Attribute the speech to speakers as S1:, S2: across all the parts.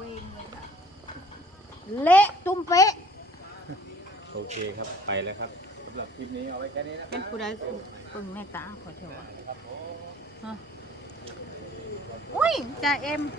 S1: องเลยค่ะเละตุ้มเป๊ะ
S2: โอเคครับไปแล้วครับสำหรับคลิปนี้เอาไว้แค่นี้นะ
S1: เป็นผู้ใดปึงในตาขอเถอะฮะอุ้ยจ่าเอ็ม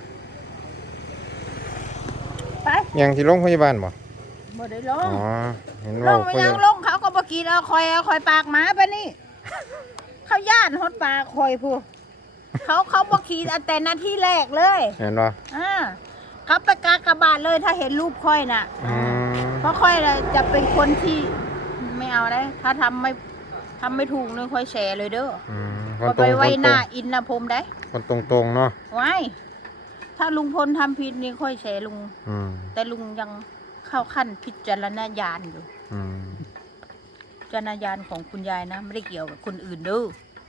S1: ไป
S3: ยังที่โรงพยาบาลบ่
S1: บ่ได้ลง
S3: อ๋อเห็น
S1: ล
S3: ว่าง
S1: ไม่ยังลงเขาก็บ่กินเอาคอยปากหมาไปนี่เขาย่านฮดปากคอยผู้เขาบ่ขี่แต่นาทีแรกเลย
S3: เห็นบ่
S1: เขาไปกากบาทเลยถ้าเห็นรูปค่อยน่ะเพราะค่อยจะเป็นคนที่ไม่เอาได้ถ้าทำไม่ถูกเลยค่อยแชร์เลยเด้อก็ไปไว้หน้าอินนะพรมได้
S3: คนตรงๆเนาะ
S1: ไว้ถ้าลุงพลทำผิดนี่ค่อยแชร์ลุงแต่ลุงยังเข้าขั้นพิจารณญาณอยู่พิจารณญาณของคุณยายนะไม่ได้เกี่ยวกับคนอื่นเด้อ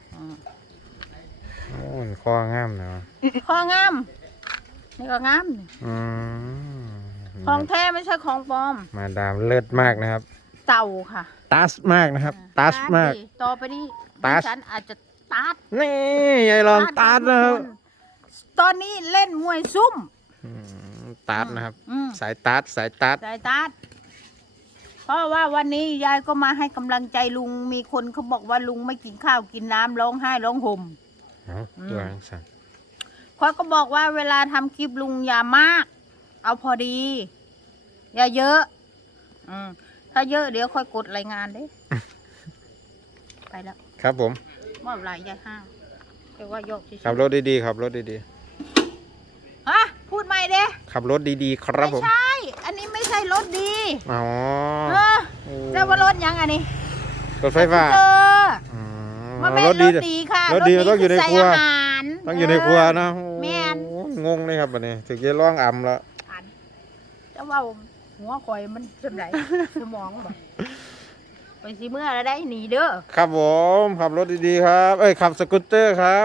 S3: โอ้ยข้องามเนาะ
S1: ข้องามนี่ก็งามของแท้ไม่ใช่ของปลอม
S3: มาดามเลิศมากนะครับ
S1: เต่าค่ะ
S3: ตัสมากนะครับตัสมาก
S1: ต่อไปนี้ฉันอาจจะตัด
S3: นี่ยายลองตัดนะครับ
S1: ตอนนี้เล่นมวยซุ่ม
S3: ตัดนะครับสายตัดสายตัด
S1: เพราะว่าวันนี้ยายก็มาให้กำลังใจลุงมีคนเขาบอกว่าลุงไม่กินข้าวกินน้ำร้องไห้ร้องห่ม
S3: ตัวสั่น
S1: เขาก็บอกว่าเวลาทำคลิปลุงอย่ามากเอาพอดีอย่าเยอะถ้าเยอะเดี๋ยวค่อยกดรายงานเด้ไปแล้ว
S3: ครับผม
S1: ว่าอะไรยายห้างแต่ว่ายก
S3: ขับรถดีๆขับรถดี
S1: ๆฮะพูดใหม่เด้
S3: ขับรถดีๆครับผม
S1: ไม่ใช่อันนี้ไม่ใช่รถดี
S3: อ๋อ
S1: จะว่ารถยังอันนี้
S3: รถไฟฟ้า
S1: มันเป็นรถดีค่ะ
S3: รถดีมันต้องอยู่ในครัว
S1: ต้อง
S3: อยู่ในครัวนะ
S1: แม่น
S3: งงเลยครับวันนี้ถึงจะร้องอ่ำแล้ว
S1: จะว่าหัวคอยมันจนไหนสมองแบบไปสิเมื่อแล้วได้หนีเด้อ
S3: ครับผมขับรถดีๆครับขับสกูตเตอร์ครับ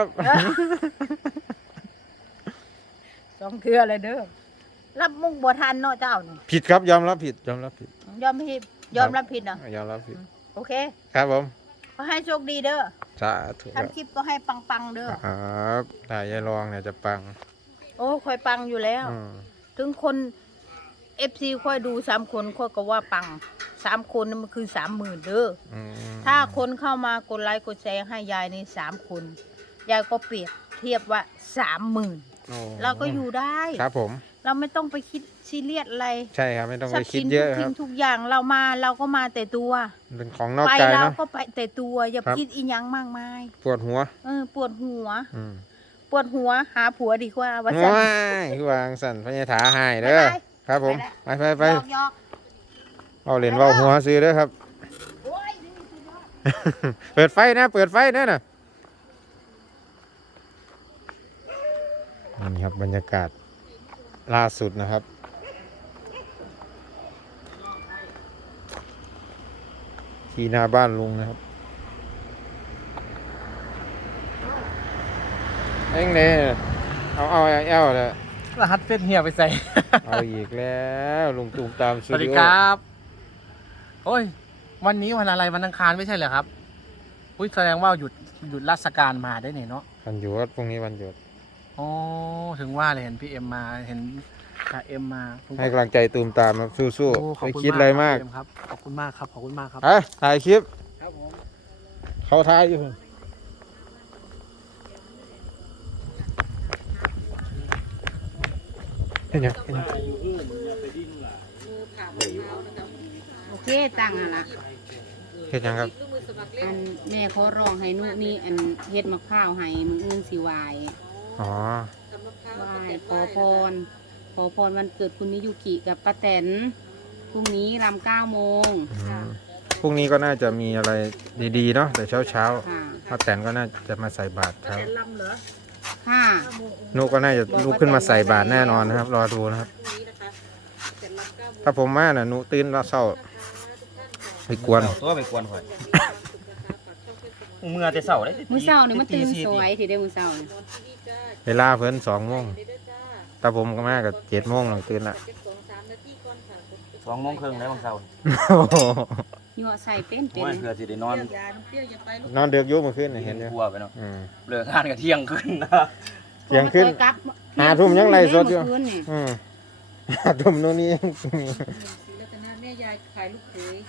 S1: ต้องเคืออะไรเด้อรับมุกบัวทันเนาะเจ้า
S3: ผิดครับยอมรับผิดยอมรับผิด
S1: ยอมรับผิดเนาะ
S3: ยอมรับผิด
S1: โอเค
S3: ครับผม
S1: ขอให้โชคดีเด้อ
S3: สาธุ
S1: ทำคลิปก็ให้ปังๆเด้อ
S3: ครับได้ยายรองเนี่ยจะปัง
S1: โอ้ค่อยปังอยู่แล้วถึงคนFC ค่อยดู3 คนค่อยก็ว่าปัง3 คนมันคือ30,000เด้อถ้าคนเข้ามากดไลค์กดแชร์ให้ยายใน3 คนยายก็เปรียบเทียบว่า30,000เราก็อยู่ได้
S3: ครับผม
S1: เราไม่ต้องไปคิดซีเรียสอะไร
S3: ใช่ครับไม่ต้องไปคิดเยอะครับ
S1: ทุกอย่างเราก็มาแต่ตัว
S3: เป็นของนอกกายเนาะ
S1: เราก็ไปแต่ตัวอย่าคิดอีหยังมากมาย
S3: ปวดหัว
S1: ปวดหัวหาผัวดีกว่าว่าสั่น
S3: คือวางสั่นพญาถาหายเด้อครับผมไปเอาเหรียญว่าหัวซื้อเด้อครับเปิดไฟนะเปิดไฟนะน่ะนี่ครับบรรยากาศล่าสุดนะครับที่หน้าบ้านลุงนะครับเอ็งเนี่ยเอาเลย
S2: รหัสเฟซเฮียไปใส่
S3: เอาอีกแล้วลุงตูมตาม
S2: สวัสดีครับโอ้ยวันนี้วันอะไรวันอังคารไม่ใช่เหรอครับอุ้ยแสดงว่าหยุดราชการมาได้เนี่ยเนาะ
S3: วันหยุดพรุ่งนี้วันหยุด
S2: อ๋อถึงว่าเลยเห็นพี่เอ็มมาเห็นเอ็มมา
S3: ให้กำลังใจตูมตามครับสู้ๆไม่คิดอะไรมาก
S2: ครับขอบคุณมากครับขอบคุณมากครับ
S3: ถ่ายคลิปครับผมเขาถ่ายอยู่เห็นยัง
S1: โอเคตั้งละ
S3: เห็นยังครับ
S1: อันแม่เขาร้องให้นู่นนี่อันเฮ็ดมะพร้าวให้มึงอื่นสิวาย
S3: อ๋อ
S1: วายขอพรวันเกิดคุณนิยุกิกับป้าแตนพรุ่งนี้รำ9 โมง
S3: พรุ่งนี้ก็น่าจะมีอะไรดีๆเนาะแต่เช้าป้าแตนก็น่าจะมาใส่บาตรเช้า
S1: ค่ะ
S3: นุก็น่าจะลุกขึ้นมาใส่บาตรแน่นอนนะครับรอดูนะครับถ้าผมมาน่ะนุตื่นแล้วเศร้าไปกวน
S2: ตัวไปกวนข่อยมือแต่เสาได้
S1: มือเสาเนี่ยมันตื่นสวยทีเดียวมือเสา
S3: เวลาเพิ่น2 โมงแต่ผมก็มากับ7 โมงหลังตื่นละ
S2: 2 โมงครึ่งแล้วบางเสา
S1: ยั่วใส่เป็น
S2: เพื่อสิได้น
S3: อนเดือกยุ่งมาขึ้นเห็น
S2: อยู่กลัวไปเนาะเลิกงานกับเที่ยงขึ้นนะ
S3: เที่ยงขึ้น5 ทุ่มยังไรสดอยู่ดมนู่นนี่
S4: ศรีรัตนะแม่ยายขายลูกเขย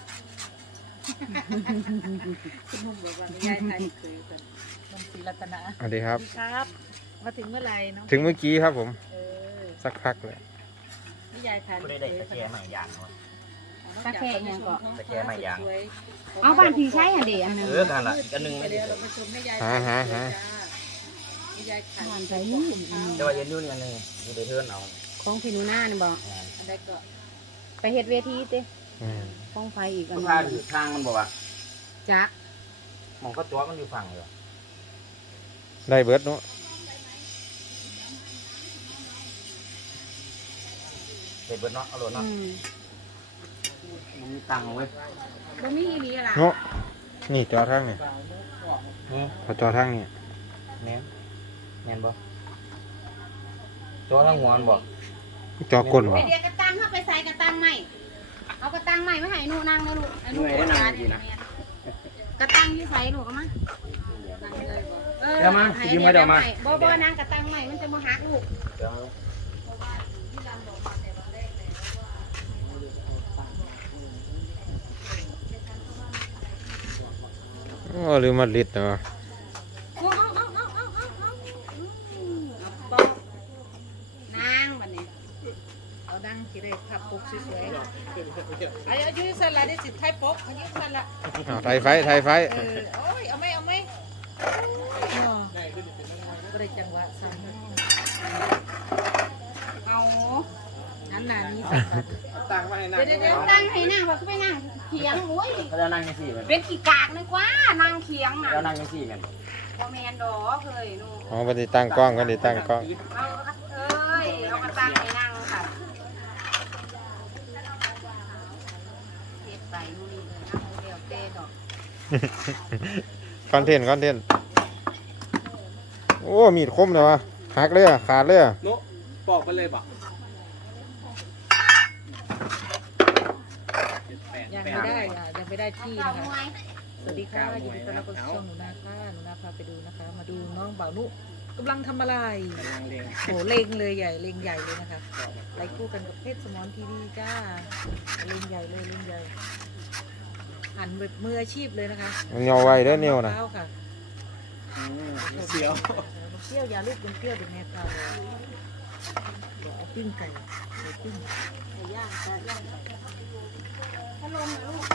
S4: คุณนุ่มบอกว่าแม่ยายขายลูกเขยกันนมศรีรัตนะ
S3: สวัสดีครับ
S4: ครับ มาถึงเมื่อไหร่น้อง
S3: ถึงเมื่อกี้ครับผม
S4: เออ
S3: สักพักเลย
S4: แม่ยายขายลู
S5: ก็
S4: ก
S5: ได้
S4: เข
S5: ได้
S4: ย
S5: ตะแคงใหม่ยางเนาะ
S4: ตะแคงยังก็
S5: ตะแคงไม้ยาง
S1: เอาบ้านพี่ใช้อันเดียอันหนึง
S5: กันละอีกอันหนึงไม่
S4: เดี๋
S5: ได้
S4: ยวเรามาชมแม่ยาย
S3: หา
S4: แม่ยายขาย
S1: บ้านใจนี่
S5: แต่ว่าเย็นอยู่นี่อันหนึงอยู่ในเทือนเอา
S1: ของพี่หนูนานี่บอก
S4: อันใดก็
S1: ไปเฮ็ดเวทีติ
S3: อืม
S1: ของไฟอีกอัน
S5: ลู
S1: ห
S5: ก
S1: นึ
S5: ค้าง ถือทางมันบอกว่า
S1: จัก
S5: มองก็จ้อมันอยู่ฝั่งเลย
S3: ได้เบิร์ดเนาะ
S5: เด็ดเบิดเนาะเอาโหลด
S1: อื
S5: เนาะ
S1: ม
S5: มันมีตังค์เว้ย
S1: บ่มีอีหลีล่ะ
S3: เนาะนี่จอทางนี่
S5: นี่
S3: พอจอทางนี่
S5: แม่นแม่นบ่จ้อทั้งหัวมันบ่
S3: จอก้น
S1: ไป
S3: วะ
S1: เดียวกระตังเข้าไปใส่กระตังใหม่เอากระตังใหม่มาให้หนูนั่งนะลูกให้หนูกดการนี่นะกระตังที่ใส่ลูกเอามาให้เดี๋ยวใหม่บ่นางกระตังใหม่มันจะมาหักลูก
S5: เดี๋ยว
S3: โอ้ลืมมาลิดเนาะ
S1: เอาปอกนางบัดนี้
S4: เอาดังสิได้ขับปกสวยๆอายุสั่นละได้สิไทยปกอายุสั่นละ
S3: เอาไทยไฟไทยไฟ
S4: โอ้ยเอาไหมก็ได้จังหวะสั่นเอาอันหนานี้สั่น
S5: ตังค์มาให้นั่ง
S4: เดี๋ยว
S1: ตั้งให้นั่งว่าไปนั่งเขียงโอ้ย
S5: ก็จะนั่งยังสี่แม่น
S1: เป็นขี้กากเลยกว่านั่งเขียงน่ะ
S5: แล้วนั่งยังสี่แม่น
S1: บ่แม่นดอกเคยหนู
S3: อ๋อปฏิตั้งกล้องกันดิตั้งกล้อง
S1: เอาเอ้ยเอากระตังให้นั่งค่ะเฮ็ดไปนู่นนี่เลยนั่งเดียวเต้ดอก
S3: คอนเทนต์คอนเทนต์โอ้มีดคมเลยวะหักเลยอะขาดเลยอะ
S2: โนปอกไปเลยบ่
S4: ยังไม่ได้ยังไม่ได้ที่
S1: เก่า
S4: นะ
S1: มว
S4: คะ
S1: ย
S4: สวัสดีค่ะยินดีต้อนรับเข้าสู่ช่องหนูนาค่ะหนูนาพาไปดูนะคะ มาดูน้องบ่าวนุกำลังทำอะไรโหเล็งเลยใหญ่เล็งใหญ่เลยนะคะไล่คู่กันกับเพชรสมอนทีวีจ้าเล็งใหญ่เลยเล็งใหญ่หันแบบมืออาชีพเลยนะคะ
S3: มันเหนียวไว้เด้อเหนียวนะ
S4: มพร้าวค่ะ
S2: เสียว
S4: เปรี้ยวยาลูกเป็นเปรี้ยวเป็นแนวทางเลยเดี๋ยวเอาปิ้งไก่เดี๋ยวปิ้งไก่ย่างไก่ย่าง
S1: พัดลมนะลูก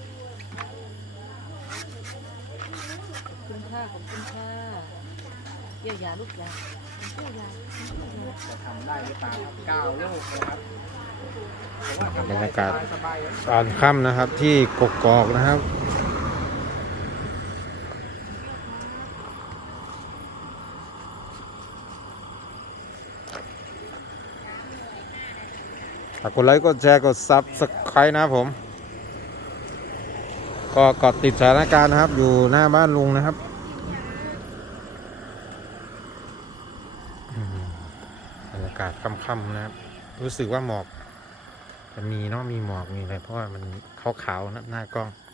S4: ขอบคุณค่ะขอบคุณค่ะเปรี้ยวยาลูกยาเปรี้ยวยา
S2: จะทำได้หรือเปล่า9 ลูกนะครับ
S3: บรรยากาศตอนค่ำนะครับที่กกอกนะครับฝากกดไลค์กดแชร์กดซับสไครต์นะครับผม ก็เกาะติดสถานการณ์นะครับ อยู่หน้าบ้านลุงนะครับบรรยากาศค่ำๆนะครับ รู้สึกว่าหมอกจะมีเนาะมีหมอกมีอะไรเพราะว่ามันขาวๆนะหน้ากล้อง